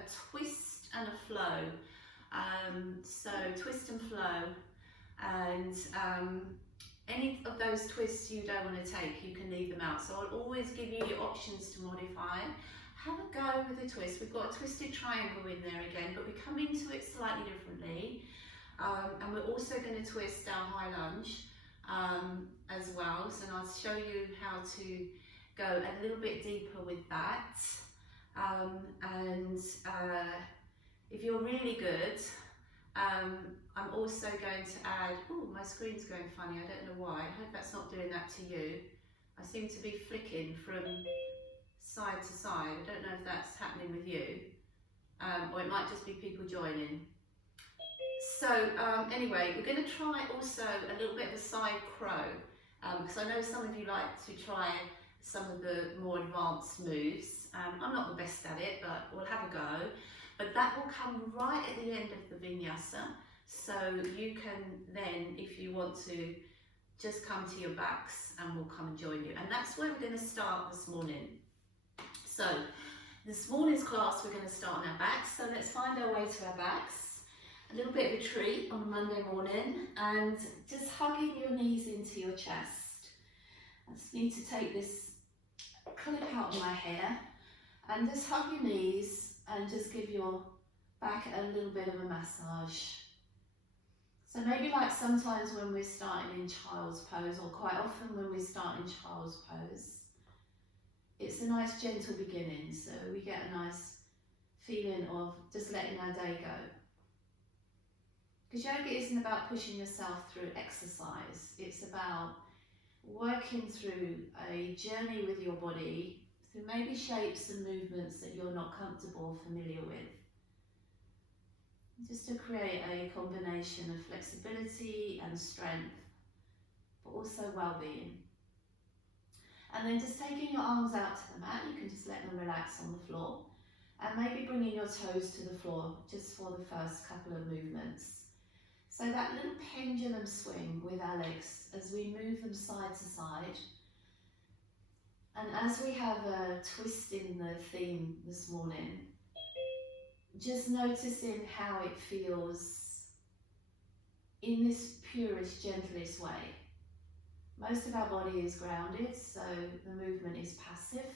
a twist and a flow. So twist and flow, and any of those twists you don't want to take, you can leave them out. So I'll always give you the options to modify. Have a go with the twist. We've got a twisted triangle in there again, but we come into it slightly differently. And we're also going to twist our high lunge as well. So I'll show you how to go a little bit deeper with that. If you're really good, I'm also going to add, oh, my screen's going funny, I don't know why. I hope that's not doing that to you. I seem to be flicking from side to side. I don't know if that's happening with you, or it might just be people joining. So anyway, we're going to try also a little bit of a side crow, because I know some of you like to try some of the more advanced moves. I'm not the best at it, but we'll have a go. But that will come right at the end of the Vinyasa, so you can then, if you want to, just come to your backs and we'll come and join you. And that's where we're going to start this morning. So this morning's class, we're going to start on our backs. So let's find our way to our backs. A little bit of a treat on a Monday morning, and just hugging your knees into your chest. I just need to take this clip out of my hair and just hug your knees and just give your back a little bit of a massage. So maybe like sometimes when we're starting in child's pose, or quite often when we start in child's pose, it's a nice gentle beginning, so we get a nice feeling of just letting our day go. Because yoga isn't about pushing yourself through exercise, it's about working through a journey with your body, through maybe shapes and movements that you're not comfortable or familiar with. Just to create a combination of flexibility and strength, but also well-being. And then just taking your arms out to the mat, you can just let them relax on the floor, and maybe bringing your toes to the floor just for the first couple of movements. So that little pendulum swing with our legs as we move them side to side. And as we have a twist in the theme this morning, just noticing how it feels in this purest, gentlest way. Most of our body is grounded, so the movement is passive.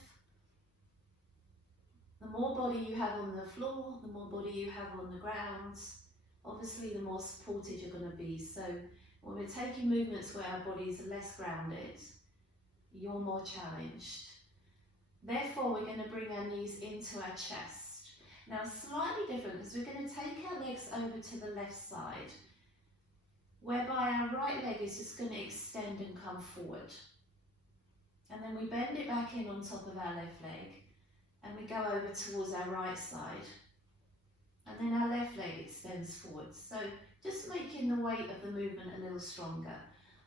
The more body you have on the floor, the more body you have on the ground, obviously the more supported you're going to be. So when we're taking movements where our bodies are less grounded, you're more challenged. Therefore, we're going to bring our knees into our chest. Now, slightly different, because we're going to take our legs over to the left side, whereby our right leg is just going to extend and come forward. And then we bend it back in on top of our left leg, and we go over towards our right side. And then our left leg extends forward. So just making the weight of the movement a little stronger.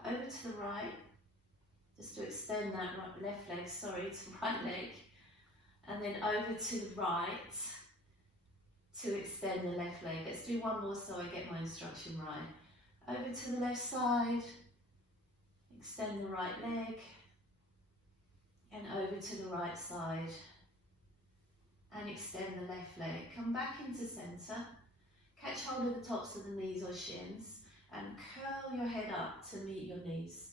Over to the right, just to extend that left leg, to right leg. And then over to the right, to extend the left leg. Let's do one more so I get my instruction right. Over to the left side, extend the right leg, and over to the right side, and extend the left leg. Come back into centre, catch hold of the tops of the knees or shins, and curl your head up to meet your knees.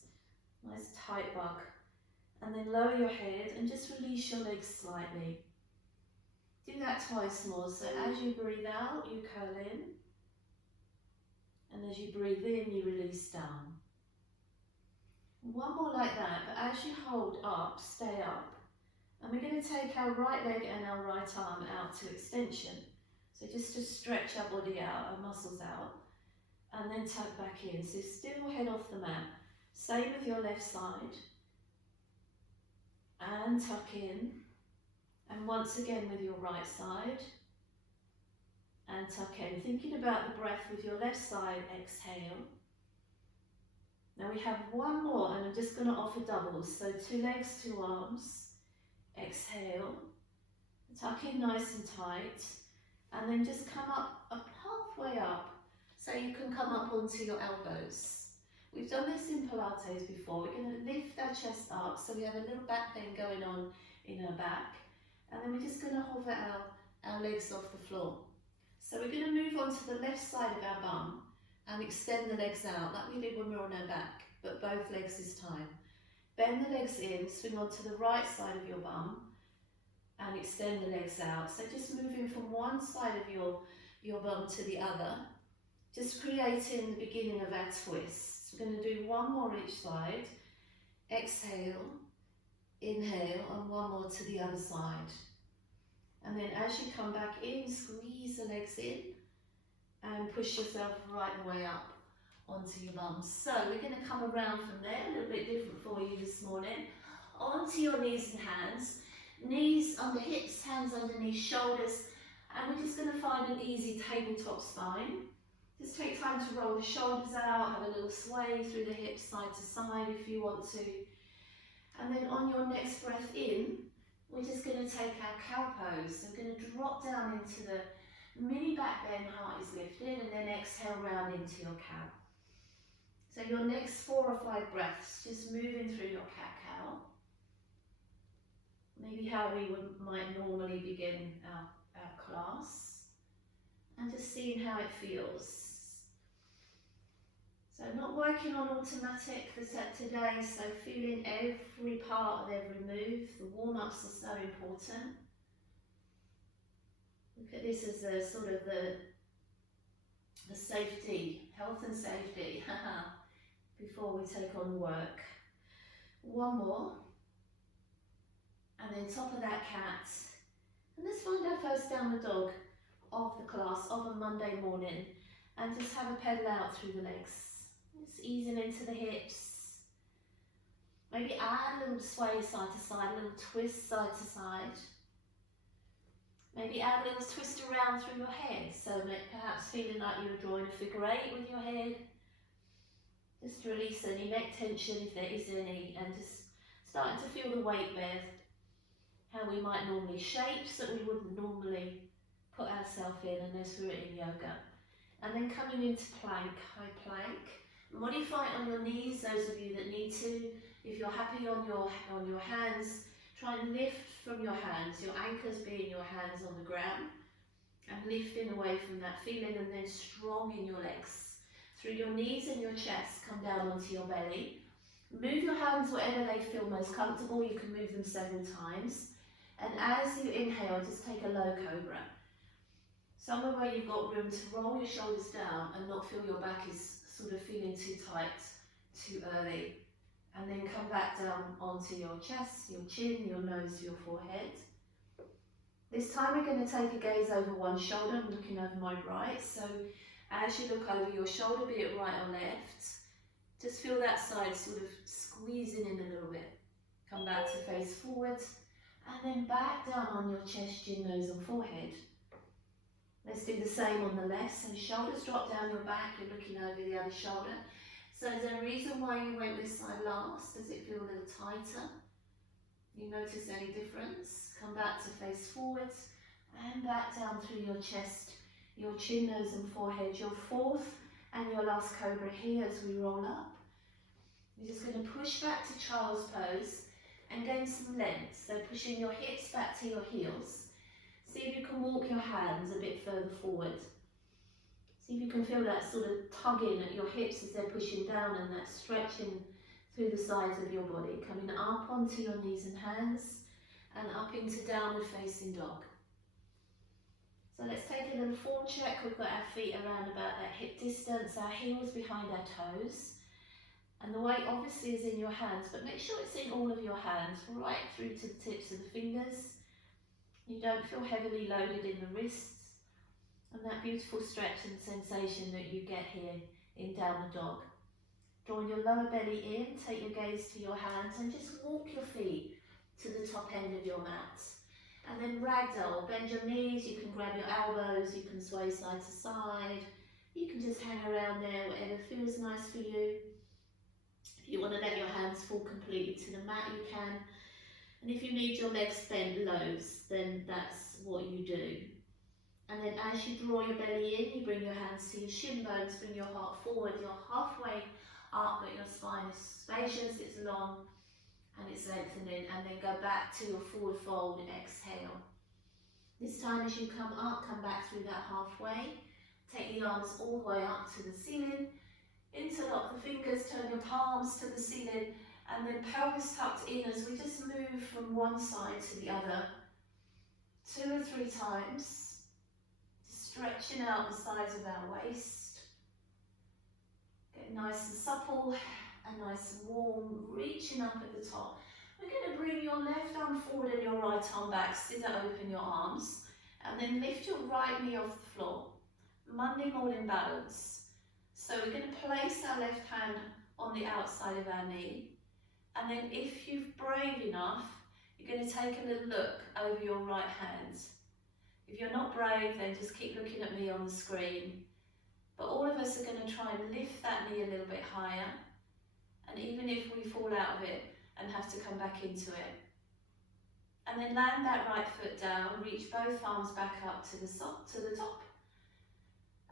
Nice tight bug. And then lower your head and just release your legs slightly. Do that twice more. So as you breathe out, you curl in. And as you breathe in, you release down. One more like that, but as you hold up, stay up. And we're going to take our right leg and our right arm out to extension. So just to stretch our body out, our muscles out, and then tuck back in. So still head off the mat. Same with your left side. And tuck in. And once again with your right side. And tuck in. Thinking about the breath with your left side, exhale. Now we have one more, and I'm just going to offer doubles. So 2 legs, 2 arms. Exhale. Tuck in nice and tight. And then just come up halfway up. So you can come up onto your elbows. We've done this in Pilates before. We're going to lift our chest up so we have a little back bend going on in our back. And then we're just going to hover our our legs off the floor. So we're going to move on to the left side of our bum and extend the legs out like we did when we were on our back, but both legs this time. Bend the legs in, swing onto the right side of your bum and extend the legs out. So just moving from one side of your bum to the other, just creating the beginning of our twists. We're going to do one more each side. Exhale, inhale, and one more to the other side. And then as you come back in, squeeze the legs in and push yourself right the way up onto your bum. So we're going to come around from there, a little bit different for you this morning. Onto your knees and hands. Knees under hips, hands underneath shoulders. And we're just going to find an easy tabletop spine. Just take time to roll the shoulders out, have a little sway through the hips side to side if you want to. And then on your next breath in, we're just going to take our cow pose. So we're going to drop down into the mini back bend, heart is lifted, and then exhale round into your cow. So your next 4 or 5 breaths, just moving through your cat-cow. Maybe how we might normally begin our class. And just seeing how it feels. So not working on automatic for today, so feeling every part of every move. The warm-ups are so important. Look at this as a sort of the safety, health and safety, before we take on work. One more. And then top of that cat. And let's find our first downward dog of the class of a Monday morning. And just have a pedal out through the legs. Just easing into the hips. Maybe add a little sway side to side, a little twist side to side. Maybe add a little twist around through your head. So perhaps feeling like you're drawing a figure 8 with your head. Just release any neck tension if there is any, and just starting to feel the weight there. How we might normally shapes that we wouldn't normally put ourselves in unless we were in yoga. And then coming into plank, high plank. Modify it on your knees, those of you that need to. If you're happy on your hands, try and lift from your hands, your anchors being your hands on the ground, and lifting away from that feeling, and then strong in your legs. Through your knees and your chest, come down onto your belly. Move your hands wherever they feel most comfortable. You can move them several times. And as you inhale, just take a low cobra. Somewhere where you've got room to roll your shoulders down and not feel your back is sort of feeling too tight, too early. And then come back down onto your chest, your chin, your nose, your forehead. This time we're going to take a gaze over one shoulder. I'm looking over my right. So as you look over your shoulder, be it right or left, just feel that side sort of squeezing in a little bit. Come back to face forward. And then back down on your chest, chin, nose and forehead. Let's do the same on the left. So shoulders drop down your back, you're looking over the other shoulder. So is there a reason why you went this side last? Does it feel a little tighter? You notice any difference? Come back to face forward and back down through your chest, your chin, nose and forehead. Your 4th and your last cobra here as we roll up. You're just going to push back to child's pose and gain some length. So pushing your hips back to your heels. See if you can walk your hands a bit further forward. See if you can feel that sort of tugging at your hips as they're pushing down, and that stretching through the sides of your body. Coming up onto your knees and hands and up into downward facing dog. So let's take a little form check. We've got our feet around about that hip distance, our heels behind our toes. And the weight obviously is in your hands, but make sure it's in all of your hands, right through to the tips of the fingers. You don't feel heavily loaded in the wrists, and that beautiful stretch and sensation that you get here in downward dog. Drawing your lower belly in, take your gaze to your hands and just walk your feet to the top end of your mat. And then ragdoll, bend your knees, you can grab your elbows, you can sway side to side, you can just hang around there, whatever feels nice for you. If you want to let your hands fall completely to the mat, you can. And if you need your legs bent lows, then that's what you do. And then as you draw your belly in, you bring your hands to your shin bones, bring your heart forward. You're halfway up, but your spine is spacious, it's long, and it's lengthening. And then go back to your forward fold and exhale. This time as you come up, come back through that halfway. Take the arms all the way up to the ceiling. Interlock the fingers, turn your palms to the ceiling, and then pelvis tucked in as we just move from one side to the other. 2 or 3 times. Stretching out the sides of our waist. Get nice and supple and nice and warm, reaching up at the top. We're going to bring your left arm forward and your right arm back, scissor open your arms, and then lift your right knee off the floor. Monday morning balance. So we're going to place our left hand on the outside of our knee, and then if you're brave enough, you're going to take a little look over your right hand. If you're not brave, then just keep looking at me on the screen. But all of us are going to try and lift that knee a little bit higher, and even if we fall out of it and have to come back into it. And then land that right foot down, reach both arms back up to the top.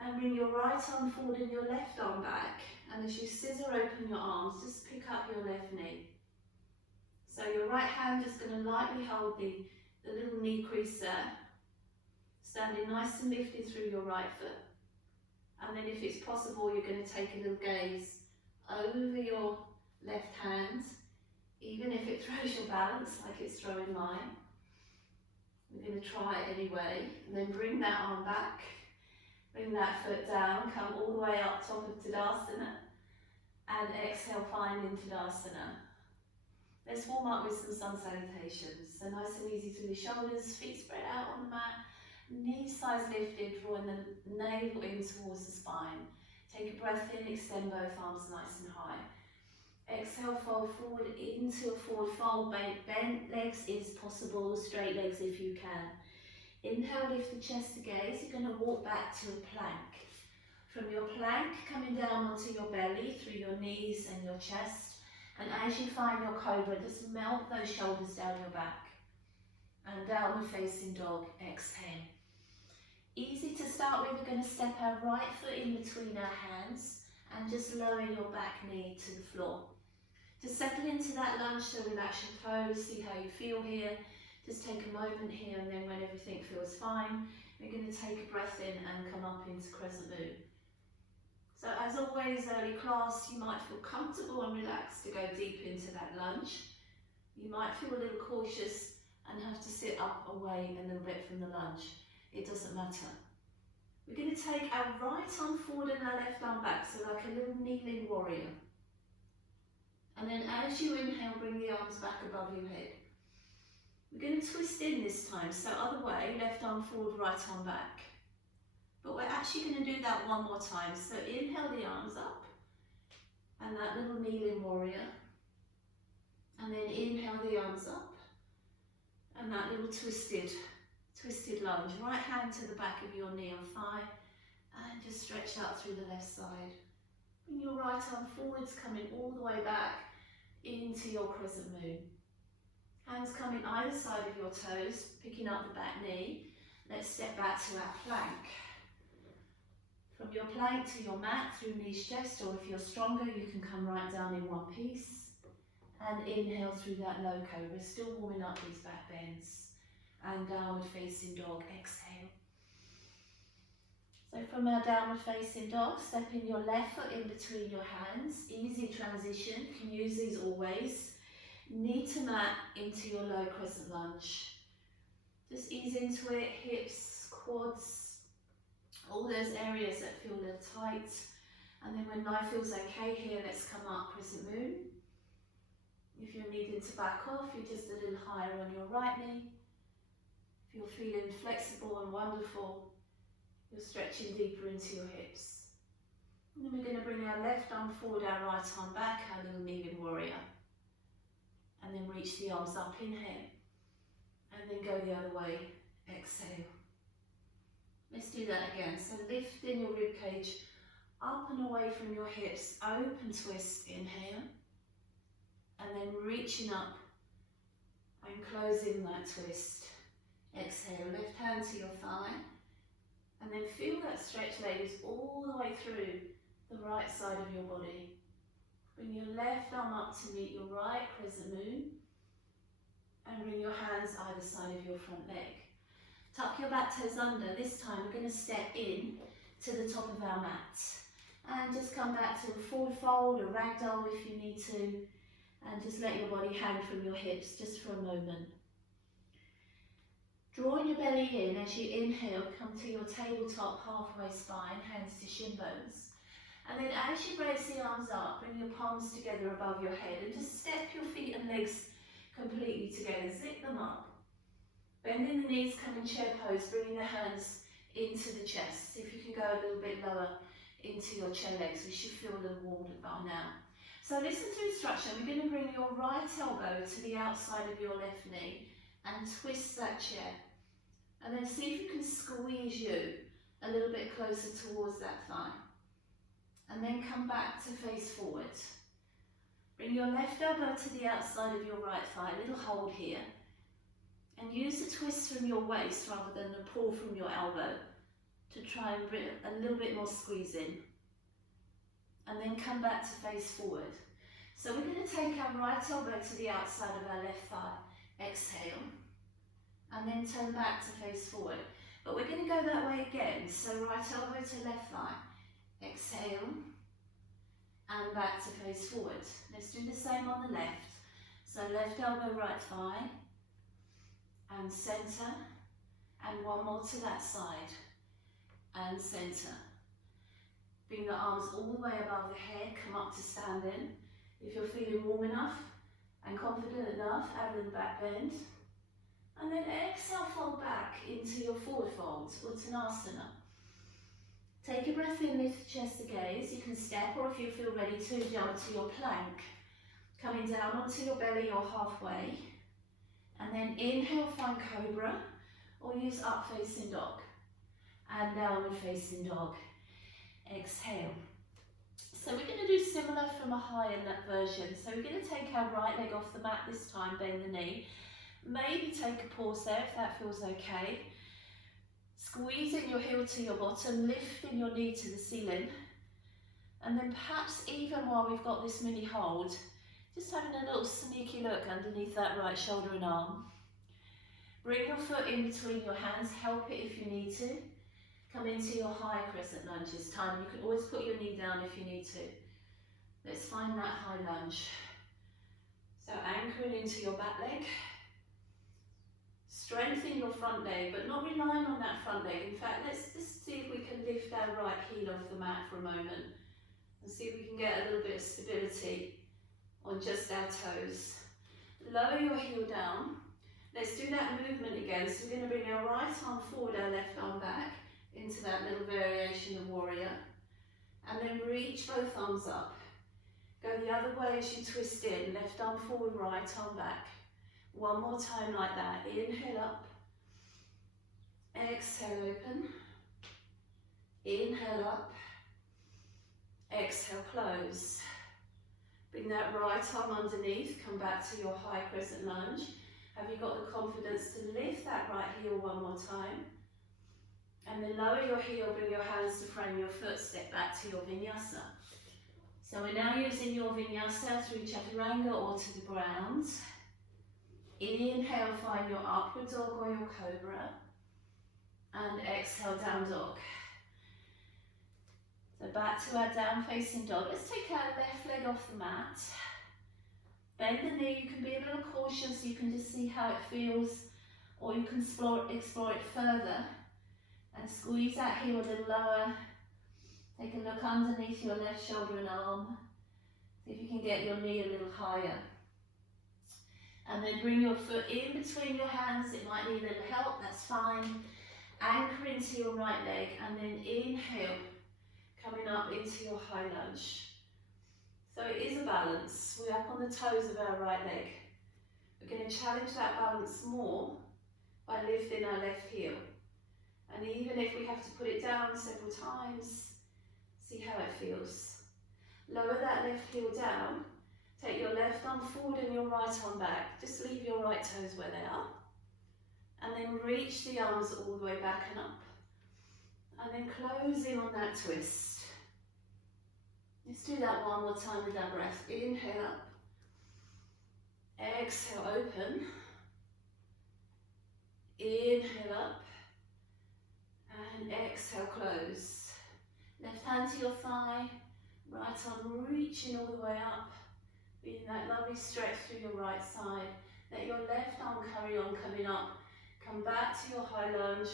And bring your right arm forward and your left arm back. And as you scissor open your arms, just pick up your left knee. So your right hand is going to lightly hold the little knee crease there. Standing nice and lifted through your right foot. And then if it's possible, you're going to take a little gaze over your left hand, even if it throws your balance like it's throwing mine. We're going to try it anyway. And then bring that arm back. Bring that foot down, come all the way up top of Tadasana, and exhale, find in Tadasana. Let's warm up with some sun salutations. So nice and easy through the shoulders, feet spread out on the mat, knees sides lifted, drawing the navel in towards the spine. Take a breath in, extend both arms nice and high. Exhale, fold forward into a forward fold, bent legs is possible, straight legs if you can. Inhale, lift the chest to gaze. You're going to walk back to a plank. From your plank, coming down onto your belly, through your knees and your chest. And as you find your cobra, just melt those shoulders down your back. And downward facing dog, exhale. Easy to start with, we're going to step our right foot in between our hands and just lower your back knee to the floor. To settle into that lunge, so relax your toes, see how you feel here. Just take a moment here, and then when everything feels fine, we're going to take a breath in and come up into Crescent Moon. So as always, early class, you might feel comfortable and relaxed to go deep into that lunge. You might feel a little cautious and have to sit up away a little bit from the lunge. It doesn't matter. We're going to take our right arm forward and our left arm back, so like a little kneeling warrior. And then as you inhale, bring the arms back above your head. We're going to twist in this time, so other way, left arm forward, right arm back. But we're actually going to do that one more time. So inhale the arms up, and that little kneeling warrior. And then inhale the arms up, and that little twisted lunge. Right hand to the back of your knee or thigh, and just stretch out through the left side. Bring your right arm forwards, coming all the way back into your Crescent Moon. Hands coming either side of your toes, picking up the back knee. Let's step back to our plank. From your plank to your mat, through knees, chest, or if you're stronger, you can come right down in one piece. And inhale through that low cobra, still warming up these back bends. And downward facing dog, exhale. So from our downward facing dog, stepping your left foot in between your hands. Easy transition, you can use these always. Knee to mat into your low crescent lunge. Just ease into it, hips, quads, all those areas that feel a little tight. And then when life feels okay here, let's come up Crescent Moon. If you're needing to back off, you're just a little higher on your right knee. If you're feeling flexible and wonderful, you're stretching deeper into your hips. And then we're going to bring our left arm forward, our right arm back, our little kneeling warrior. And then reach the arms up, inhale. And then go the other way, exhale. Let's do that again. So lifting your ribcage up and away from your hips, open twist, inhale. And then reaching up and closing that twist. Exhale, left hand to your thigh. And then feel that stretch legs all the way through the right side of your body. Bring your left arm up to meet your right Crescent Moon. And bring your hands either side of your front leg. Tuck your back toes under. This time we're going to step in to the top of our mat. And just come back to a forward fold, a ragdoll if you need to. And just let your body hang from your hips just for a moment. Drawing your belly in as you inhale, come to your tabletop halfway spine, hands to shin bones. And then as you raise the arms up, bring your palms together above your head and just step your feet and legs completely together. Zip them up. Bending the knees, come in chair pose, bringing the hands into the chest. See if you can go a little bit lower into your chair legs. We should feel a little warmer by now. So listen to instruction. We're going to bring your right elbow to the outside of your left knee and twist that chair. And then see if you can squeeze you a little bit closer towards that thigh. And then come back to face forward. Bring your left elbow to the outside of your right thigh, a little hold here. And use the twist from your waist rather than the pull from your elbow to try and bring a little bit more squeeze in. And then come back to face forward. So we're going to take our right elbow to the outside of our left thigh. Exhale. And then turn back to face forward. But we're going to go that way again. So right elbow to left thigh. Exhale. And back to face forward. Let's do the same on the left. So left elbow, right thigh. And centre, and one more to that side, and centre. Bring the arms all the way above the head, come up to standing. If you're feeling warm enough and confident enough, add a little back bend. And then exhale, fold back into your forward fold, Uttanasana. Take a breath in, lift the chest to gaze. You can step, or if you feel ready to, jump to your plank. Coming down onto your belly or halfway. And then inhale, find cobra, or use up facing dog. And downward facing dog. Exhale. So we're going to do similar from a higher version. So we're going to take our right leg off the mat this time, bend the knee. Maybe take a pause there if that feels okay. Squeezing your heel to your bottom, lifting your knee to the ceiling. And then perhaps even while we've got this mini hold, just having a little sneaky look underneath that right shoulder and arm. Bring your foot in between your hands, help it if you need to. Come into your high crescent lunge this time. You can always put your knee down if you need to. Let's find that high lunge. So anchoring into your back leg. Strengthen your front leg, but not relying on that front leg. In fact, let's just see if we can lift our right heel off the mat for a moment. And see if we can get a little bit of stability on just our toes. Lower your heel down. Let's do that movement again. So we're going to bring our right arm forward, our left arm back into that little variation of warrior. And then reach both arms up. Go the other way as you twist in. Left arm forward, right arm back. One more time like that. Inhale up. Exhale, open. Inhale up. Exhale, close. Bring that right arm underneath, come back to your high crescent lunge. Have you got the confidence to lift that right heel one more time? And then lower your heel, bring your hands to frame your foot, step back to your Vinyasa. So we're now using your Vinyasa through Chaturanga or to the ground. Inhale, find your upward dog or your cobra. And exhale, down dog. So back to our down facing dog. Let's take our left leg off the mat. Bend the knee. You can be a little cautious. You can just see how it feels, or you can explore it further and squeeze that heel a little lower. Take a look underneath your left shoulder and arm. See if you can get your knee a little higher. And then bring your foot in between your hands. It might need a little help, that's fine. Anchor into your right leg and then inhale, coming up into your high lunge. So it is a balance. We're up on the toes of our right leg. We're going to challenge that balance more by lifting our left heel. And even if we have to put it down several times, see how it feels. Lower that left heel down. Take your left arm forward and your right arm back. Just leave your right toes where they are. And then reach the arms all the way back and up. And then close in on that twist. Let's do that one more time with our breath. Inhale up. Exhale, open. Inhale up. exhale, close. Left hand to your thigh, right arm reaching all the way up, feeling that lovely stretch through your right side. Let your left arm carry on coming up. Come back to your high lunge,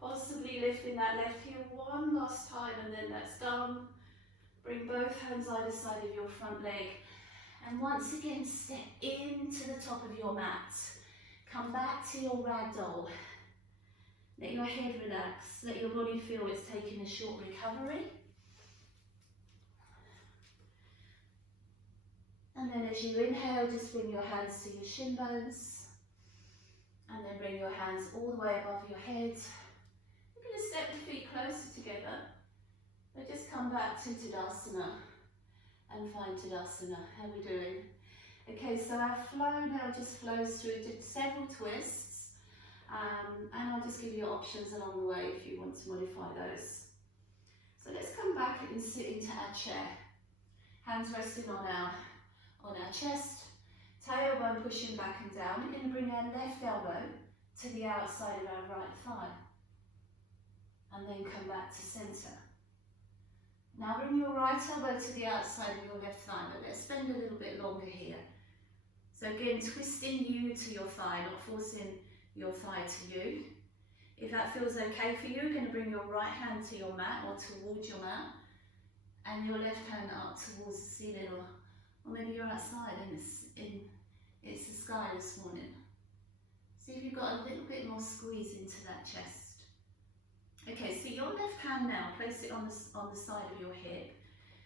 possibly lifting that left heel one last time, and then that's done. Bring both hands either side of your front leg. And once again, step into the top of your mat. Come back to your ragdoll. Let your head relax. Let your body feel it's taking a short recovery. And then as you inhale, just bring your hands to your shin bones. And then bring your hands all the way above your head. You're going to step the feet closer together. But just come back to Tadasana. And find Tadasana. How are we doing? Okay, so our flow now just flows through several twists, and I'll just give you options along the way if you want to modify those. So let's come back and sit into our chair. Hands resting on our chest, tailbone pushing back and down. We're going to bring our left elbow to the outside of our right thigh, and then come back to centre. Now bring your right elbow to the outside of your left thigh, but let's spend a little bit longer here. So again, twisting you to your thigh, not forcing your thigh to you. If that feels okay for you, you're going to bring your right hand to your mat or towards your mat, and your left hand up towards the ceiling, or maybe you're outside and it's the sky this morning. See if you've got a little bit more squeeze into that chest. Okay, so your left hand now, place it on the side of your hip,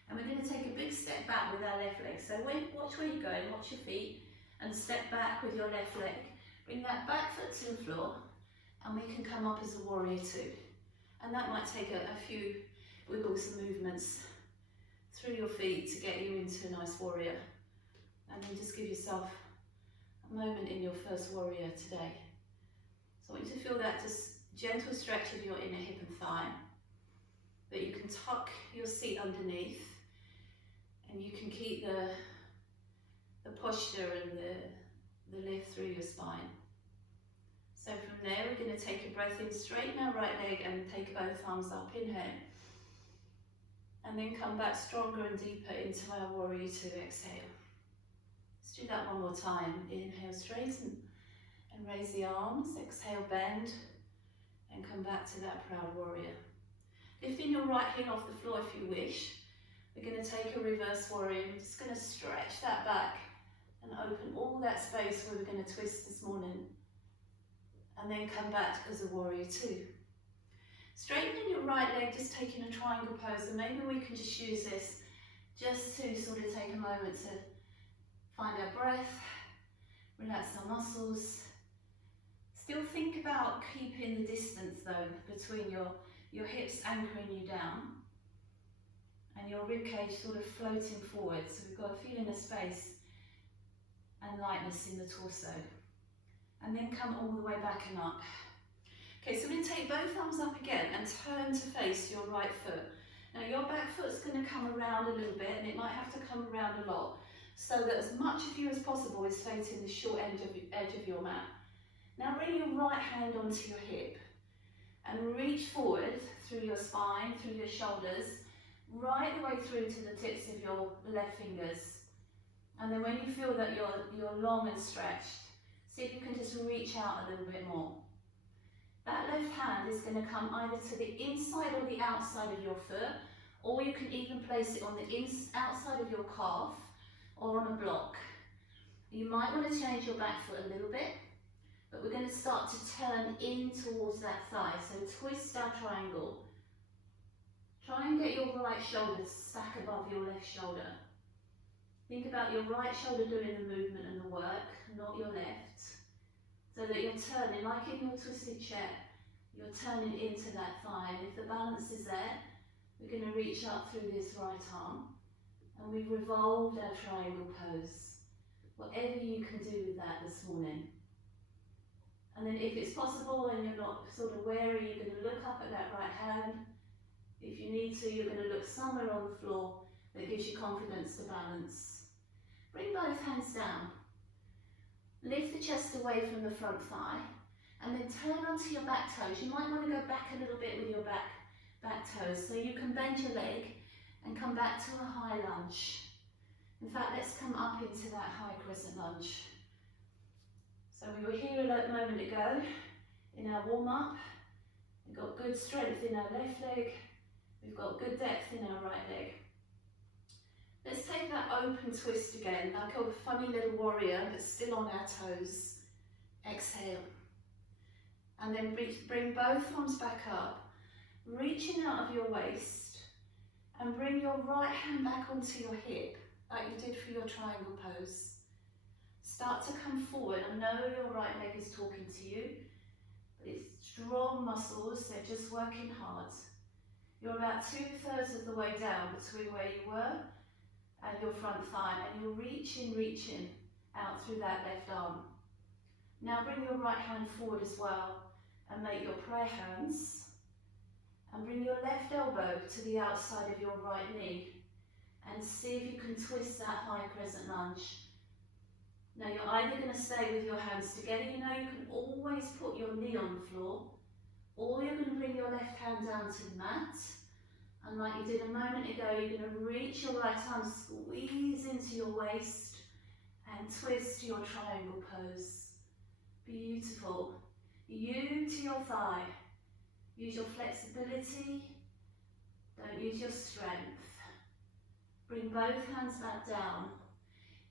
and we're going to take a big step back with our left leg. So watch where you're going, watch your feet, and step back with your left leg. Bring that back foot to the floor, and we can come up as a warrior two. And that might take a few wiggles and movements through your feet to get you into a nice warrior. And then just give yourself a moment in your first warrior today. So I want you to feel that just gentle stretch of your inner hip and thigh. That you can tuck your seat underneath, and you can keep the posture and the lift through your spine. So from there, we're going to take a breath in, straighten our right leg and take both arms up, inhale. And then come back stronger and deeper into our warrior two, exhale. Let's do that one more time. Inhale, straighten and raise the arms, exhale, bend, and come back to that proud warrior. Lifting your right heel off the floor if you wish. We're going to take a reverse warrior. We're just going to stretch that back and open all that space where we're going to twist this morning. And then come back as a warrior two. Straightening your right leg, just taking a triangle pose, and maybe we can just use this just to sort of take a moment to find our breath, relax our muscles. Still think about keeping the distance though between your hips anchoring you down and your ribcage sort of floating forward. So we've got a feeling of space and lightness in the torso. And then come all the way back and up. Okay, so we're going to take both arms up again and turn to face your right foot. Now your back foot's going to come around a little bit, and it might have to come around a lot, so that as much of you as possible is facing the short edge of your mat. Now bring your right hand onto your hip and reach forward through your spine, through your shoulders, right the way through to the tips of your left fingers. And then when you feel that you're long and stretched, see if you can just reach out a little bit more. That left hand is going to come either to the inside or the outside of your foot, or you can even place it on the outside of your calf or on a block. You might want to change your back foot a little bit, but we're going to start to turn in towards that thigh. So twist our triangle. Try and get your right shoulder stack above your left shoulder. Think about your right shoulder doing the movement and the work, not your left. So that you're turning, like in your twisted chair, you're turning into that thigh. And if the balance is there, we're going to reach up through this right arm. And we've revolved our triangle pose. Whatever you can do with that this morning. And then if it's possible and you're not sort of wary, you're going to look up at that right hand. If you need to, you're going to look somewhere on the floor that gives you confidence to balance. Bring both hands down. Lift the chest away from the front thigh, and then turn onto your back toes. You might want to go back a little bit with your back back toes. So you can bend your leg and come back to a high lunge. In fact, let's come up into that high crescent lunge. So we were here a moment ago in our warm-up. We've got good strength in our left leg. We've got good depth in our right leg. Let's take that open twist again, like a funny little warrior, but still on our toes. Exhale. And then bring both arms back up, reaching out of your waist, and bring your right hand back onto your hip, like you did for your triangle pose. Start to come forward. I know your right leg is talking to you, but it's strong muscles, they're just working hard. You're about 2/3 of the way down between where you were and your front thigh, and you're reaching out through that left arm. Now bring your right hand forward as well and make your prayer hands, and bring your left elbow to the outside of your right knee and see if you can twist that high crescent lunge. Now you're either going to stay with your hands together, you know you can always put your knee on the floor, or you're going to bring your left hand down to the mat, and like you did a moment ago, you're going to reach your right arm, squeeze into your waist and twist to your triangle pose. Beautiful. You to your thigh. Use your flexibility, don't use your strength. Bring both hands back down.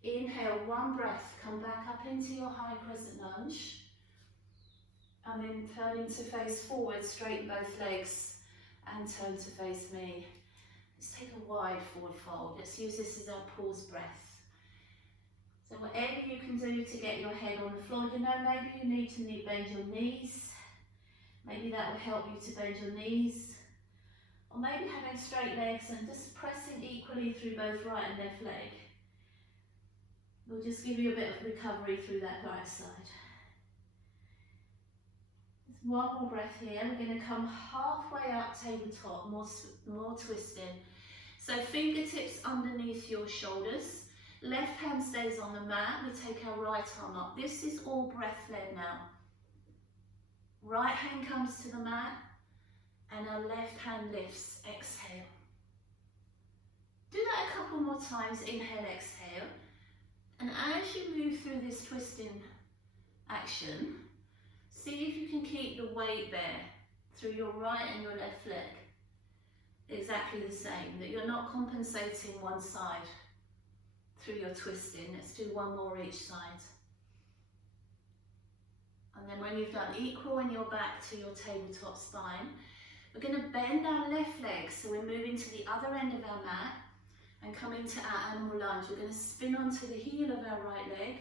Inhale, one breath, come back up into your high crescent lunge. And then turning to face forward, straighten both legs and turn to face me. Let's take a wide forward fold. Let's use this as our pause breath. So whatever you can do to get your head on the floor, you know, maybe you need to bend your knees. Maybe that will help you to bend your knees. Or maybe having straight legs and just pressing equally through both right and left leg. We'll just give you a bit of recovery through that right side. Just one more breath here. We're going to come halfway up, tabletop, more twisting. So fingertips underneath your shoulders. Left hand stays on the mat. We take our right arm up. This is all breath led now. Right hand comes to the mat and our left hand lifts. Exhale. Do that a couple more times. Inhale, exhale. And as you move through this twisting action, see if you can keep the weight there through your right and your left leg. Exactly the same, that you're not compensating one side through your twisting. Let's do one more each side. And then when you've done equal in your back to your tabletop spine, we're going to bend our left leg. So we're moving to the other end of our mat and come into our animal lunge. We're going to spin onto the heel of our right leg.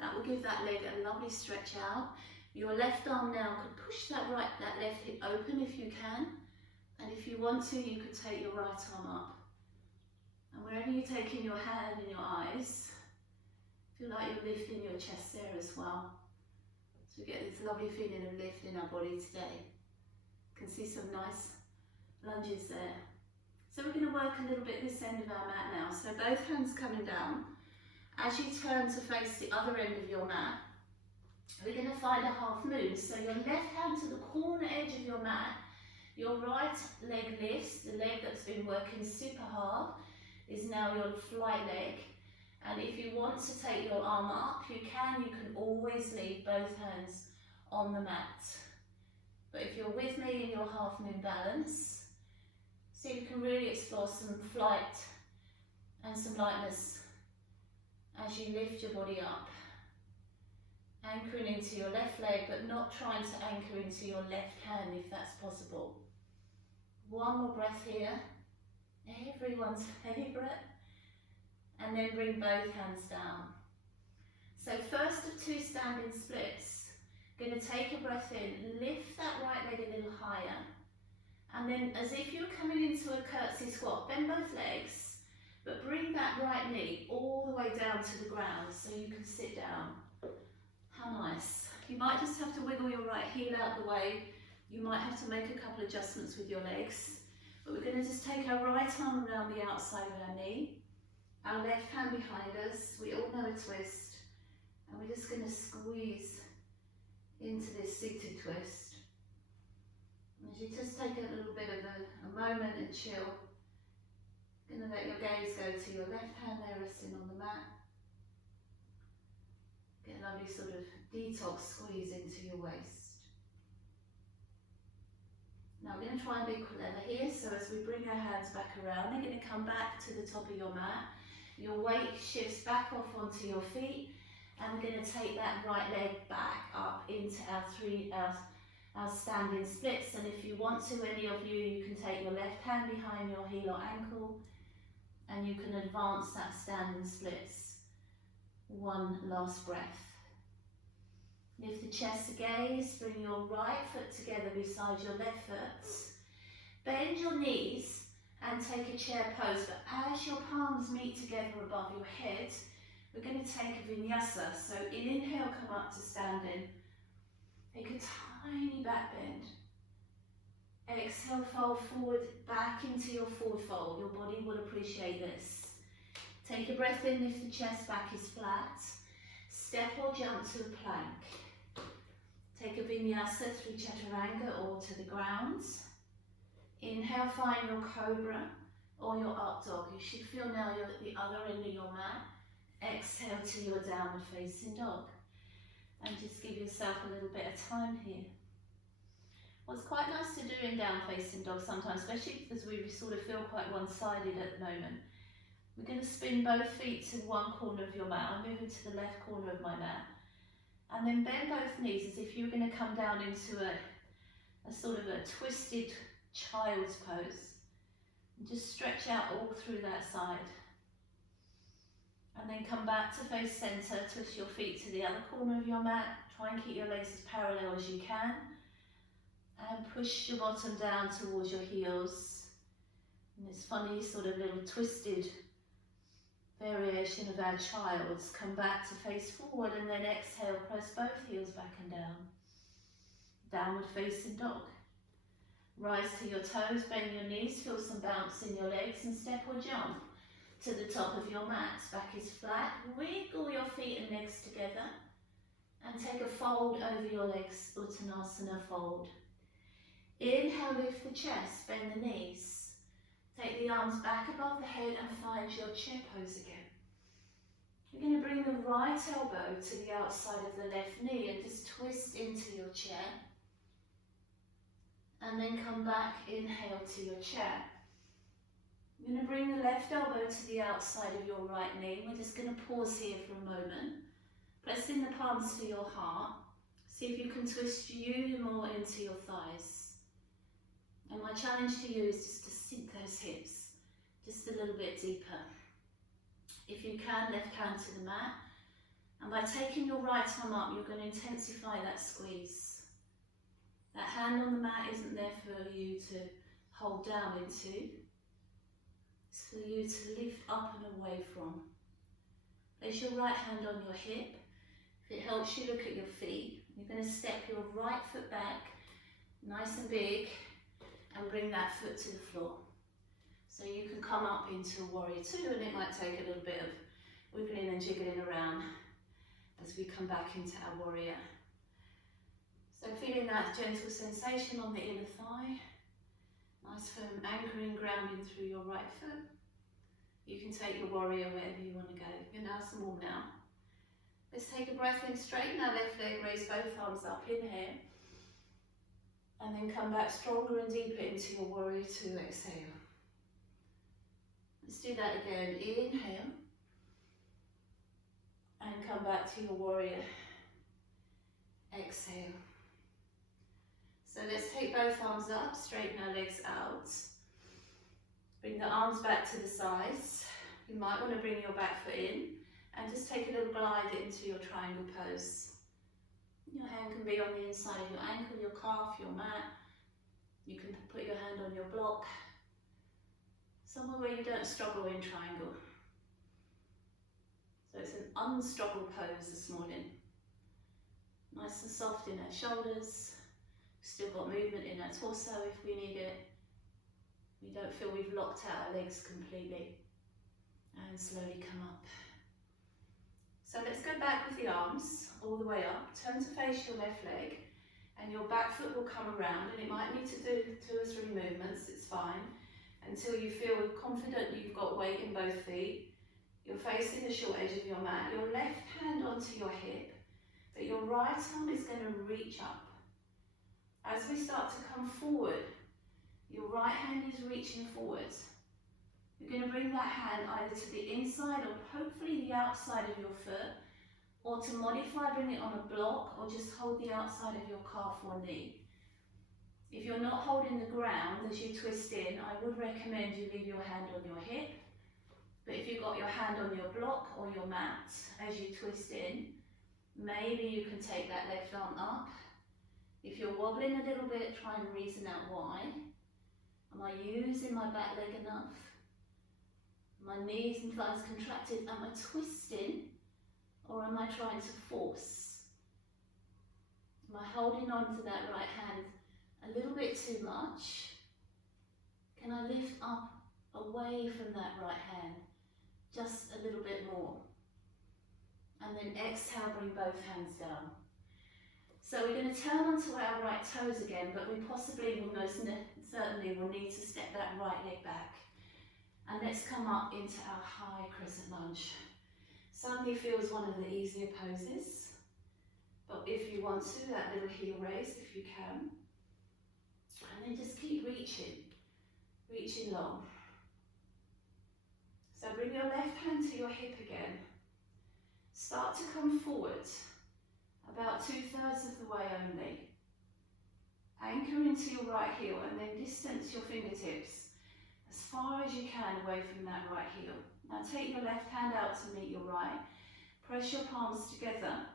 That will give that leg a lovely stretch out. Your left arm now could push that left hip open if you can. And if you want to, you could take your right arm up. And wherever you're taking your hand and your eyes, feel like you're lifting your chest there as well. So we get this lovely feeling of lift in our body today. You can see some nice lunges there. So we're going to work a little bit this end of our mat now. So both hands coming down. As you turn to face the other end of your mat, we're going to find a half moon. So your left hand to the corner edge of your mat, your right leg lifts, the leg that's been working super hard is now your flight leg. And if you want to take your arm up, you can always leave both hands on the mat. But if you're with me in your half moon balance, see if you can really explore some flight and some lightness as you lift your body up. Anchoring into your left leg, but not trying to anchor into your left hand if that's possible. One more breath here, everyone's favourite. And then bring both hands down. So first of two standing splits, going to take a breath in, lift that right leg a little higher. And then as if you're coming into a curtsy squat, bend both legs, but bring that right knee all the way down to the ground so you can sit down. How nice. You might just have to wiggle your right heel out the way. You might have to make a couple adjustments with your legs. But we're going to just take our right arm around the outside of our knee. Our left hand behind us. We all know a twist. And we're just going to squeeze into this seated twist. As you just take a little bit of a moment and chill. Going to let your gaze go to your left hand there resting on the mat. Get a lovely sort of detox squeeze into your waist. Now we're going to try and be clever here, so as we bring our hands back around, they're going to come back to the top of your mat. Your weight shifts back off onto your feet, and we're going to take that right leg back up into our standing splits. And if you want to, any of you, you can take your left hand behind your heel or ankle, and you can advance that standing splits. One last breath. Lift the chest, gaze, bring your right foot together beside your left foot. Bend your knees and take a chair pose, but as your palms meet together above your head, we're going to take a vinyasa. So inhale, come up to standing. Take a tiny back bend. Exhale, fold forward, back into your forward fold. Your body will appreciate this. Take a breath in, lift the chest, back is flat. Step or jump to a plank. Take a vinyasa through Chaturanga or to the ground. Inhale, find your cobra or your up dog. You should feel now you're at the other end of your mat. Exhale to your downward facing dog. And just give yourself a little bit of time here. What's quite nice to do in down facing dog sometimes, especially because we sort of feel quite one-sided at the moment. We're going to spin both feet to one corner of your mat. I'm moving to the left corner of my mat. And then bend both knees as if you were going to come down into a sort of a twisted child's pose. And just stretch out all through that side. And then come back to face center, twist your feet to the other corner of your mat. Try and keep your legs as parallel as you can. And push your bottom down towards your heels. And this funny sort of little twisted variation of our child's. Come back to face forward and then exhale, press both heels back and down. Downward facing dog. Rise to your toes, bend your knees, feel some bounce in your legs and step or jump to the top of your mat. Back is flat, wiggle your feet and legs together and take a fold over your legs, Uttanasana Fold. Inhale, lift the chest, bend the knees. Take the arms back above the head and find your chair pose again. You're going to bring the right elbow to the outside of the left knee and just twist into your chair. And then come back, inhale to your chair. You're going to bring the left elbow to the outside of your right knee. We're just going to pause here for a moment. Pressing the palms to your heart. See if you can twist you more into your thighs. And my challenge to you is just to sink those hips just a little bit deeper. If you can, left hand to the mat. And by taking your right arm up, you're going to intensify that squeeze. That hand on the mat isn't there for you to hold down into. It's for you to lift up and away from. Place your right hand on your hip. If it helps you, look at your feet. You're going to step your right foot back, nice and big, and bring that foot to the floor. So you can come up into a warrior two, and it might take a little bit of wiggling and jiggling around as we come back into our warrior. So feeling that gentle sensation on the inner thigh, nice firm anchoring, grounding through your right foot. You can take your warrior wherever you want to go. You're nice and warm now. Let's take a breath in, straighten our left leg, raise both arms up, inhale. And then come back stronger and deeper into your warrior two, exhale. Let's do that again, inhale. And come back to your warrior, exhale. So let's take both arms up, straighten our legs out. Bring the arms back to the sides. You might want to bring your back foot in and just take a little glide into your triangle pose. Your hand can be on the inside of your ankle, your calf, your mat. You can put your hand on your block. Somewhere where you don't struggle in triangle. So it's an unstruggle pose this morning. Nice and soft in our shoulders. Still got movement in our torso if we need it. We don't feel we've locked out our legs completely. And slowly come up. So let's go back with the arms all the way up. Turn to face your left leg and your back foot will come around, and it might need to do 2 or 3 movements, it's fine, until you feel confident you've got weight in both feet. You're facing the short edge of your mat, your left hand onto your hip, but your right arm is going to reach up. As we start to come forward, your right hand is reaching forward. You're going to bring that hand either to the inside or hopefully the outside of your foot, or to modify, bring it on a block, or just hold the outside of your calf or knee. If you're not holding the ground as you twist in, I would recommend you leave your hand on your hip. But if you've got your hand on your block or your mat as you twist in, maybe you can take that left arm up. If you're wobbling a little bit, try and reason out why. Am I using my back leg enough? My knees and thighs contracted. Am I twisting? Or am I trying to force? Am I holding on to that right hand a little bit too much? Can I lift up away from that right hand just a little bit more? And then exhale, bring both hands down. So we're going to turn onto our right toes again, but we possibly will certainly will need to step that right leg back. And let's come up into our high crescent lunge. Suddenly feels one of the easier poses, but if you want to, that little heel raise if you can. And then just keep reaching long. So bring your left hand to your hip again. Start to come forward, about 2/3 of the way only. Anchor into your right heel and then distance your fingertips as far as you can away from that right heel. Now take your left hand out to meet your right. Press your palms together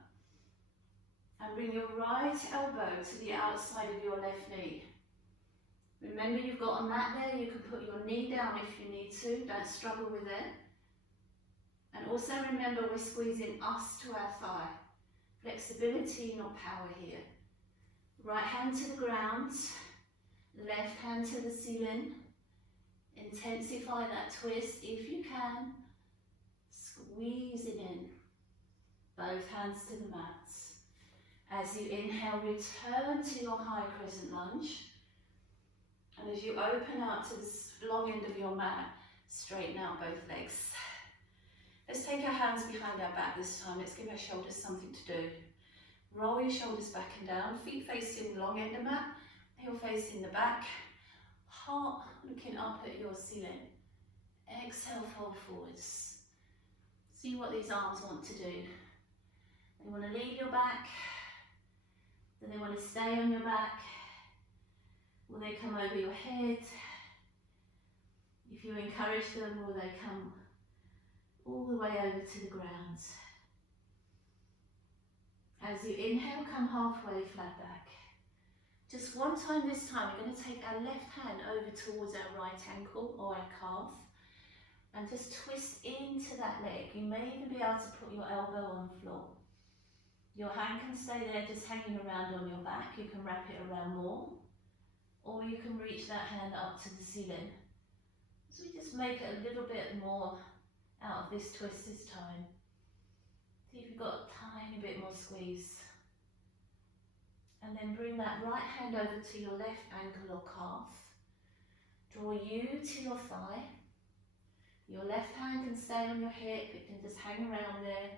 and bring your right elbow to the outside of your left knee. Remember, you've got a mat there, you can put your knee down if you need to, don't struggle with it. And also remember, we're squeezing us to our thigh. Flexibility, not power here. Right hand to the ground, left hand to the ceiling. Intensify that twist if you can. Squeeze it in. Both hands to the mat. As you inhale, return to your high crescent lunge. And as you open out to the long end of your mat, straighten out both legs. Let's take our hands behind our back this time. Let's give our shoulders something to do. Roll your shoulders back and down, feet facing the long end of mat, heel facing the back, heart looking up at your ceiling. Exhale, fold forwards. See what these arms want to do. They want to leave your back, then they want to stay on your back. Will they come over your head? If you encourage them, will they come all the way over to the ground? As you inhale, come halfway, flat back. Just one time this time, we're going to take our left hand over towards our right ankle or our calf and just twist into that leg. You may even be able to put your elbow on the floor. Your hand can stay there just hanging around on your back. You can wrap it around more, or you can reach that hand up to the ceiling. So we just make it a little bit more out of this twist this time. See if you've got a tiny bit more squeeze. And then bring that right hand over to your left ankle or calf. Draw you to your thigh. Your left hand can stay on your hip, it can just hang around there.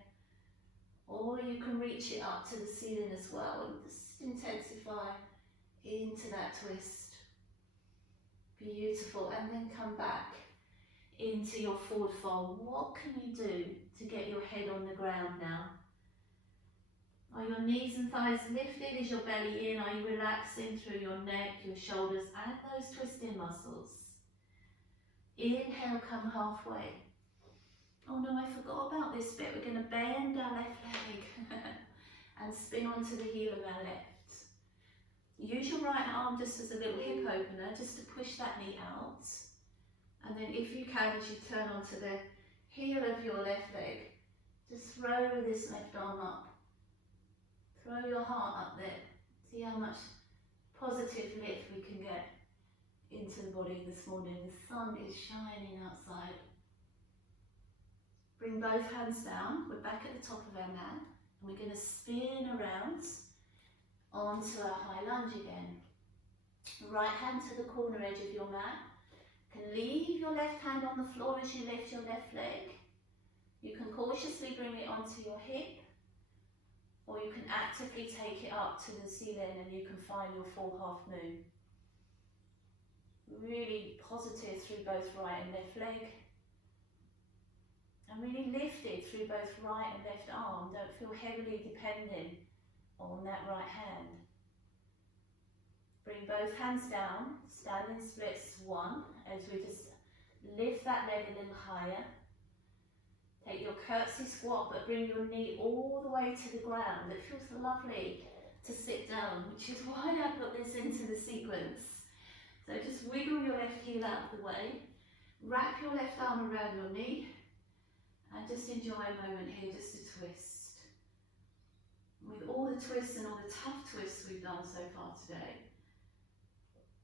Or you can reach it up to the ceiling as well and just intensify into that twist. Beautiful. And then come back into your forward fold. What can you do to get your head on the ground now? Are your knees and thighs lifted? Is your belly in? Are you relaxing through your neck, your shoulders and those twisting muscles? Inhale, come halfway. Oh no, I forgot about this bit. We're going to bend our left leg and spin onto the heel of our left. Use your right arm just as a little hip opener, just to push that knee out. And then if you can, as you turn onto the heel of your left leg, just throw this left arm up. Throw your heart up there. See how much positive lift we can get into the body this morning. The sun is shining outside. Bring both hands down. We're back at the top of our mat. And we're going to spin around onto our high lunge again. Right hand to the corner edge of your mat. You can leave your left hand on the floor as you lift your left leg. You can cautiously bring it onto your hip, or you can actively take it up to the ceiling and you can find your full half moon. Really positive through both right and left leg. And really lifted through both right and left arm. Don't feel heavily dependent on that right hand. Bring both hands down, standing splits 1, as we just lift that leg a little higher. Take your curtsy squat, but bring your knee all the way to the ground. It feels lovely to sit down, which is why I put this into the sequence. So just wiggle your left heel out of the way, wrap your left arm around your knee, and just enjoy a moment here just to twist. With all the twists and all the tough twists we've done so far today,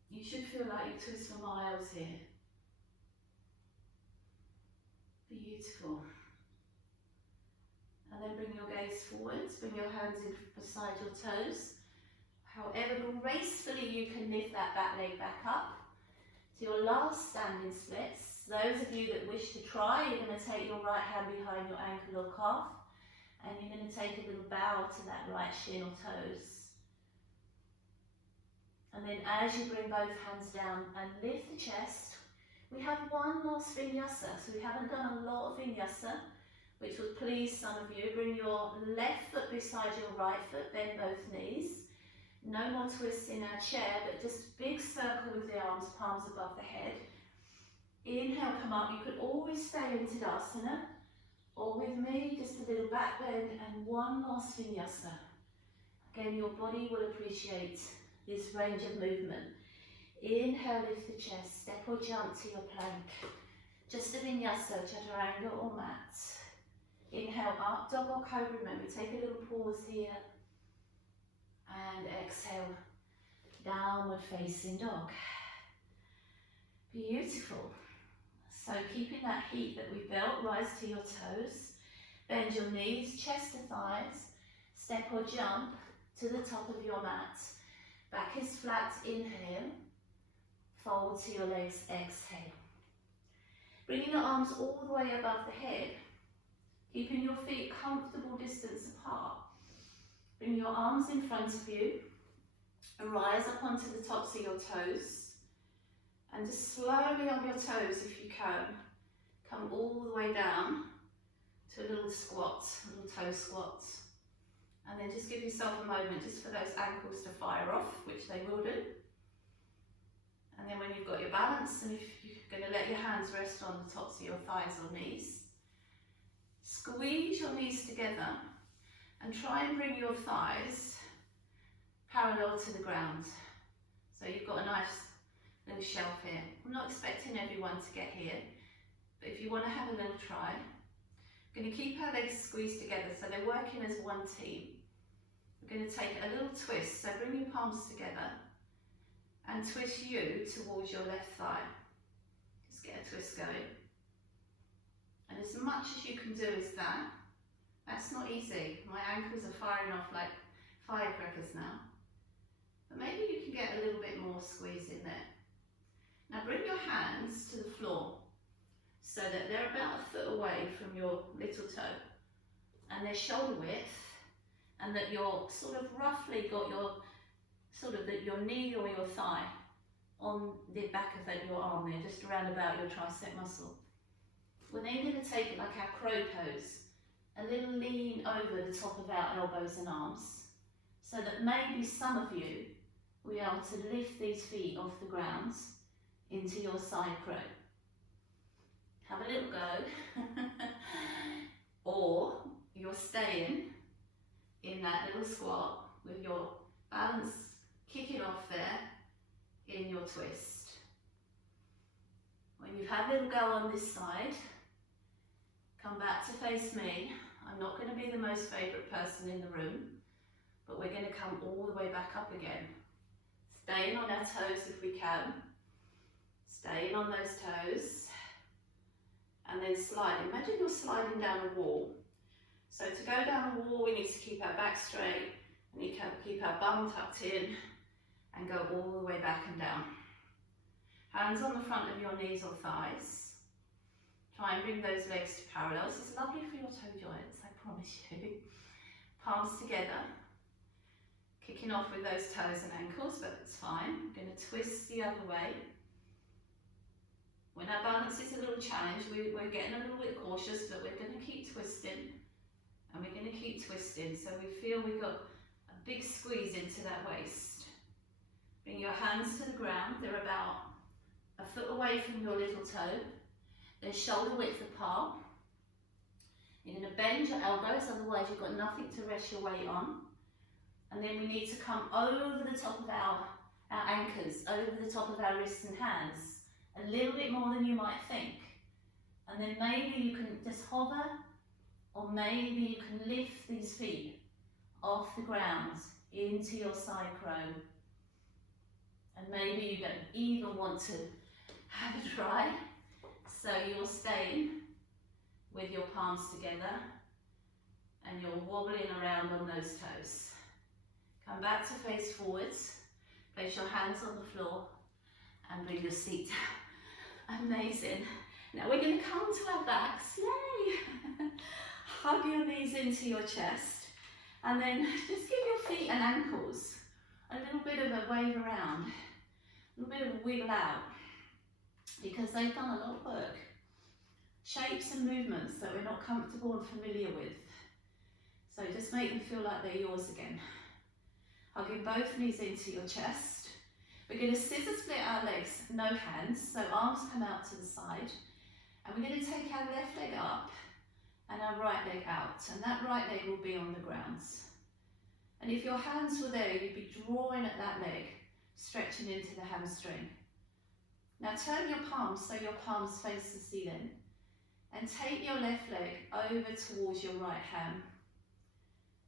you should feel like you twist for miles here. Beautiful. And then bring your gaze forwards, bring your hands in beside your toes. However gracefully you can lift that back leg back up to your last standing splits. Those of you that wish to try, you're going to take your right hand behind your ankle or calf, and you're going to take a little bow to that right shin or toes. And then as you bring both hands down and lift the chest, we have one last vinyasa. So we haven't done a lot of vinyasa, which will please some of you. Bring your left foot beside your right foot, bend both knees. No more twists in our chair, but just big circle with the arms, palms above the head. Inhale, come up. You could always stay in Tadasana, or with me, just a little back bend and one last vinyasa. Again, your body will appreciate this range of movement. Inhale, lift the chest, step or jump to your plank. Just a vinyasa, chaturanga or mat. Inhale, up dog or cobra. Remember, take a little pause here. And exhale, downward facing dog. Beautiful. So keeping that heat that we built, rise to your toes. Bend your knees, chest to thighs. Step or jump to the top of your mat. Back is flat, inhale. Fold to your legs, exhale. Bringing your arms all the way above the head. Keeping your feet comfortable distance apart. Bring your arms in front of you. Rise up onto the tops of your toes. And just slowly on your toes, if you can, come all the way down to a little squat, a little toe squat. And then just give yourself a moment just for those ankles to fire off, which they will do. And then when you've got your balance, and if you're going to let your hands rest on the tops of your thighs or knees, squeeze your knees together and try and bring your thighs parallel to the ground. So you've got a nice little shelf here. I'm not expecting everyone to get here, but if you want to have a little try, we're going to keep our legs squeezed together so they're working as one team. We're going to take a little twist, so bring your palms together and twist you towards your left thigh. Just get a twist going. And as much as you can do is that. That's not easy. My ankles are firing off like firecrackers now. But maybe you can get a little bit more squeeze in there. Now bring your hands to the floor so that they're about a foot away from your little toe and they're shoulder width, and that you're sort of roughly got your your knee or your thigh on the back of your arm there, just around about your tricep muscle. We're then going to take it like our crow pose, a little lean over the top of our elbows and arms, so that maybe some of you will be able to lift these feet off the ground into your side crow. Have a little go. Or you're staying in that little squat with your balance kicking off there in your twist. When you've had a little go on this side, come back to face me. I'm not going to be the most favourite person in the room, but we're going to come all the way back up again. Staying on our toes if we can. Staying on those toes. And then sliding. Imagine you're sliding down a wall. So to go down a wall, we need to keep our back straight And we can keep our bum tucked in and go all the way back and down. Hands on the front of your knees or thighs. Try and bring those legs to parallels. It's lovely for your toe joints, I promise you. Palms together. Kicking off with those toes and ankles, but it's fine. We're going to twist the other way. When our balance is a little challenged, we're getting a little bit cautious, but we're going to keep twisting. And we're going to keep twisting. So we feel we've got a big squeeze into that waist. Bring your hands to the ground. They're about a foot away from your little toe. They're shoulder width apart. You're going to bend your elbows, otherwise you've got nothing to rest your weight on. And then we need to come over the top of our anchors, over the top of our wrists and hands, a little bit more than you might think. And then maybe you can just hover, or maybe you can lift these feet off the ground into your side crow. And maybe you don't even want to have a try, so you're staying with your palms together and you're wobbling around on those toes. Come back to face forwards, place your hands on the floor and bring your seat down. Amazing. Now we're going to come to our backs, yay! Hug your knees into your chest and then just give your feet and ankles a little bit of a wave around, a little bit of a wiggle out, because they've done a lot of work. Shapes and movements that we're not comfortable and familiar with. So just make them feel like they're yours again. Hugging both knees into your chest. We're going to scissor split our legs, no hands, so arms come out to the side. And we're going to take our left leg up and our right leg out. And that right leg will be on the ground. And if your hands were there, you'd be drawing at that leg, stretching into the hamstring. Now turn your palms so your palms face the ceiling. And take your left leg over towards your right hand.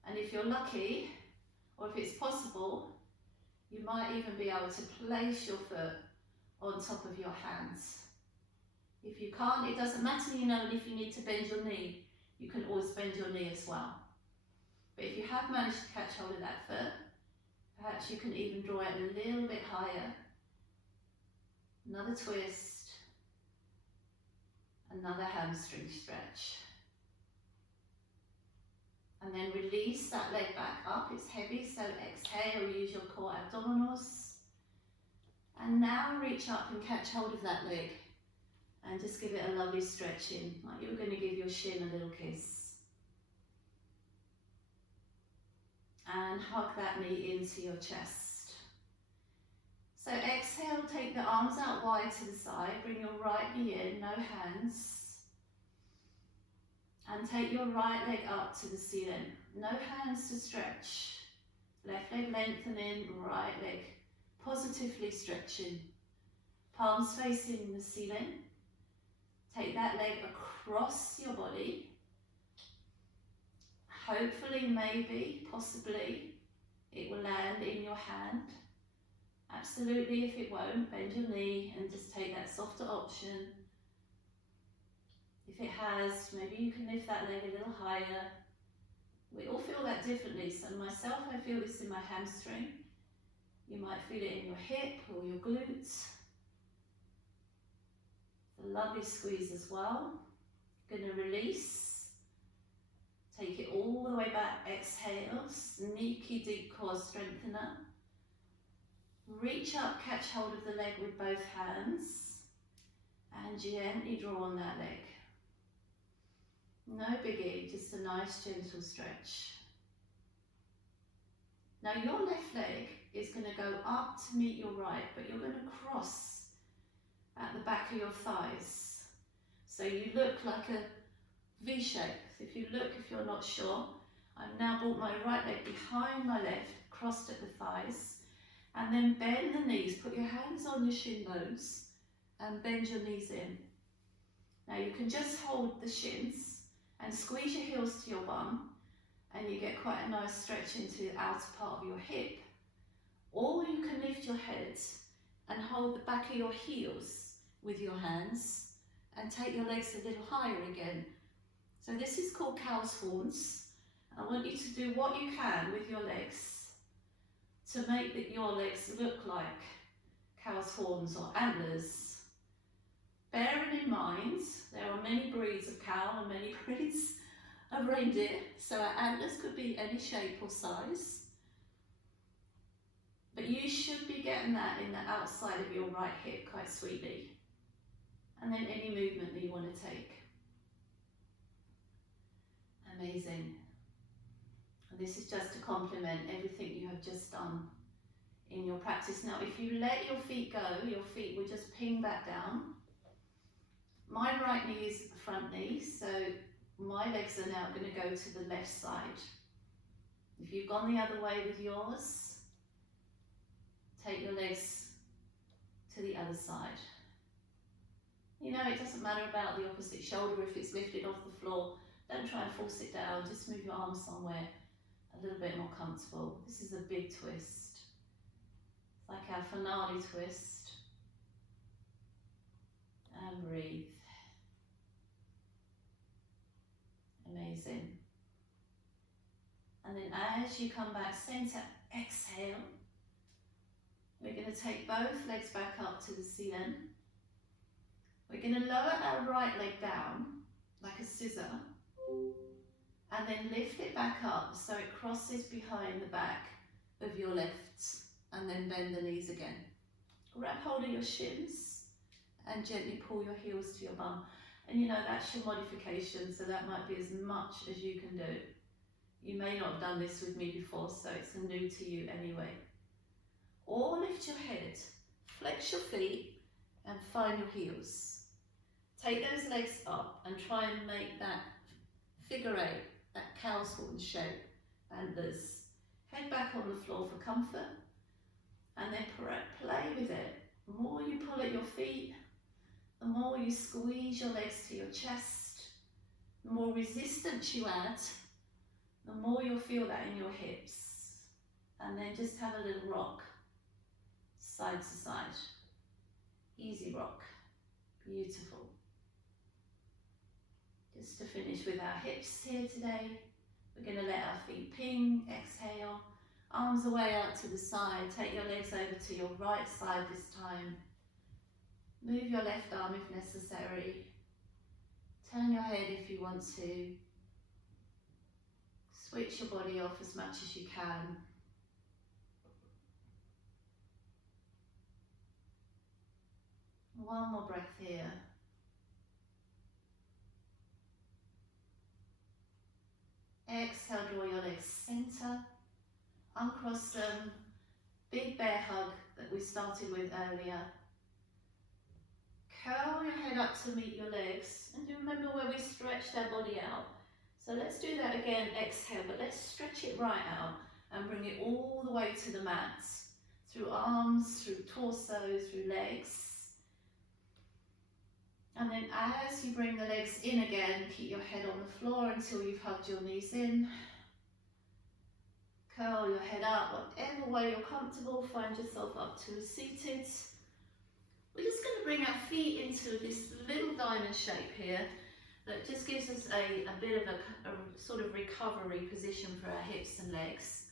And if you're lucky, or if it's possible, you might even be able to place your foot on top of your hands. If you can't, it doesn't matter, you know, and if you need to bend your knee, you can always bend your knee as well. But if you have managed to catch hold of that foot, perhaps you can even draw it a little bit higher. Another twist. Another hamstring stretch. And then release that leg back up. It's heavy, so exhale, use your core abdominals. And now reach up and catch hold of that leg. And just give it a lovely stretch in, like you were going to give your shin a little kiss. And hug that knee into your chest. So exhale, take the arms out wide to the side, bring your right knee in, no hands. And take your right leg up to the ceiling, no hands to stretch. Left leg lengthening, right leg positively stretching. Palms facing the ceiling. Take that leg across your body. Hopefully, maybe, possibly, it will land in your hand. Absolutely, if it won't, bend your knee and just take that softer option. If it has, maybe you can lift that leg a little higher. We all feel that differently. So myself, I feel this in my hamstring. You might feel it in your hip or your glutes. A lovely squeeze as well. Going to release. Take it all the way back. Exhale. Sneaky deep core strengthener. Reach up, catch hold of the leg with both hands and gently draw on that leg. No biggie, just a nice gentle stretch. Now your left leg is going to go up to meet your right, but you're going to cross at the back of your thighs. So you look like a V shape. If you look, if you're not sure, I've now brought my right leg behind my left, crossed at the thighs. And then bend the knees, put your hands on your shin bones and bend your knees in. Now you can just hold the shins and squeeze your heels to your bum and you get quite a nice stretch into the outer part of your hip. Or you can lift your head and hold the back of your heels with your hands and take your legs a little higher again. So this is called cow's horns. I want you to do what you can with your legs to make your legs look like cow's horns or antlers. Bearing in mind, there are many breeds of cow and many breeds of reindeer, so our antlers could be any shape or size. But you should be getting that in the outside of your right hip quite sweetly. And then any movement that you want to take. Amazing. And this is just to complement everything you have just done in your practice. Now, if you let your feet go, your feet will just ping back down. My right knee is the front knee, so my legs are now going to go to the left side. If you've gone the other way with yours, take your legs to the other side. You know, it doesn't matter about the opposite shoulder if it's lifted off the floor. Don't try and force it down, just move your arms somewhere a little bit more comfortable. This is a big twist. It's like our finale twist. And breathe. Amazing. And then as you come back center, exhale. We're going to take both legs back up to the ceiling. We're going to lower our right leg down like a scissor and then lift it back up so it crosses behind the back of your left, and then bend the knees again. Grab hold of your shins and gently pull your heels to your bum. And you know, that's your modification, so that might be as much as you can do. You may not have done this with me before, so it's new to you anyway. Or lift your head, flex your feet and find your heels. Take those legs up and try and make that figure eight, that cow's horn shape, antlers. Head back on the floor for comfort, and then play with it. The more you pull at your feet, the more you squeeze your legs to your chest, the more resistance you add, the more you'll feel that in your hips. And then just have a little rock, side to side. Easy rock, beautiful. Just to finish with our hips here today, we're going to let our feet ping, exhale, arms away out to the side, take your legs over to your right side this time. Move your left arm if necessary, turn your head if you want to, switch your body off as much as you can. One more breath here. Exhale, draw your legs center, uncross them, big bear hug that we started with earlier. Curl your head up to meet your legs, and do remember where we stretched our body out. So let's do that again, exhale, but let's stretch it right out and bring it all the way to the mat, through arms, through torso, through legs. And then as you bring the legs in again, keep your head on the floor until you've hugged your knees in. Curl your head up, whatever way you're comfortable, find yourself up to seated. We're just going to bring our feet into this little diamond shape here that just gives us a bit of a sort of recovery position for our hips and legs.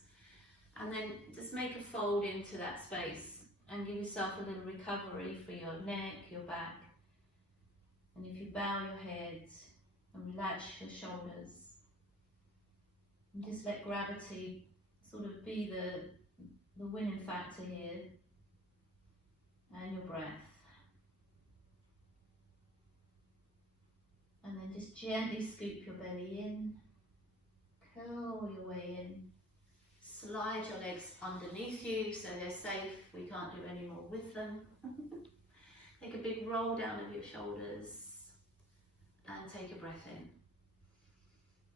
And then just make a fold into that space and give yourself a little recovery for your neck, your back. And if you bow your head and relax your shoulders, and just let gravity sort of be the winning factor here, and your breath. And then just gently scoop your belly in, curl your way in, slide your legs underneath you so they're safe, we can't do any more with them. Take a big roll down of your shoulders and take a breath in.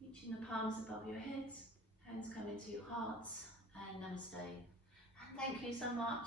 Reaching the palms above your head, hands come into your heart, and namaste. And thank you so much